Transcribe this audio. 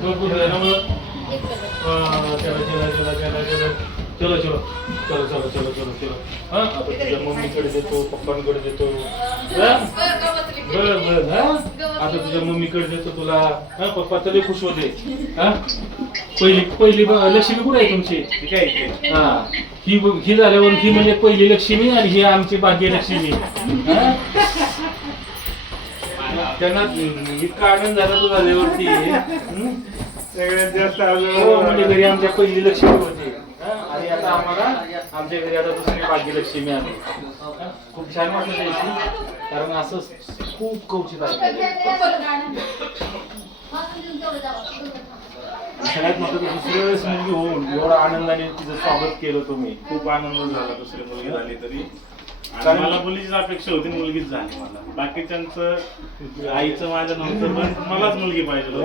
भरपूर झालं ना मग. चलो चलो चलो चलो चलो चलो चलो चलो चलो चलो चलो हां आता तुझ्या मम्मीकडे देतो पप्पांकडे देतो बरं बरं हां आता तुझ्या मम्मीकडे देतो तुला हां पप्पा तरी खुश होते हां पहिली लक्ष्मी कुठे आहे तुमची ठीक आहे हां ही झाल्यावर ही म्हणजे पहिली लक्ष्मी आणि ही आमची भाग्यलक्ष्मी हां त्यांना इतका आनंद झाला तू झाल्यावरती सगळ्यात जास्त हो म्हणजे घरी आमच्या पहिली लक्ष्मी होती आणि आता आम्हाला आमच्या घरी आता दुसरी भाग्यलक्ष्मी आली खूप छान वाटत यायची कारण असं खूप कौचित आहे सगळ्यात महत्त्वाचं दुसऱ्या वेळेस मुलगी होऊन एवढा आनंदाने तिचं स्वागत केलं तुम्ही खूप आनंद झाला दुसरी मुलगी झाली तरी आणि मला मुलीचीच अपेक्षा होती मुलगीच झाली मला बाकीच्यांचं आईचं माझ्या नव्हतं पण मलाच मुलगी पाहिजे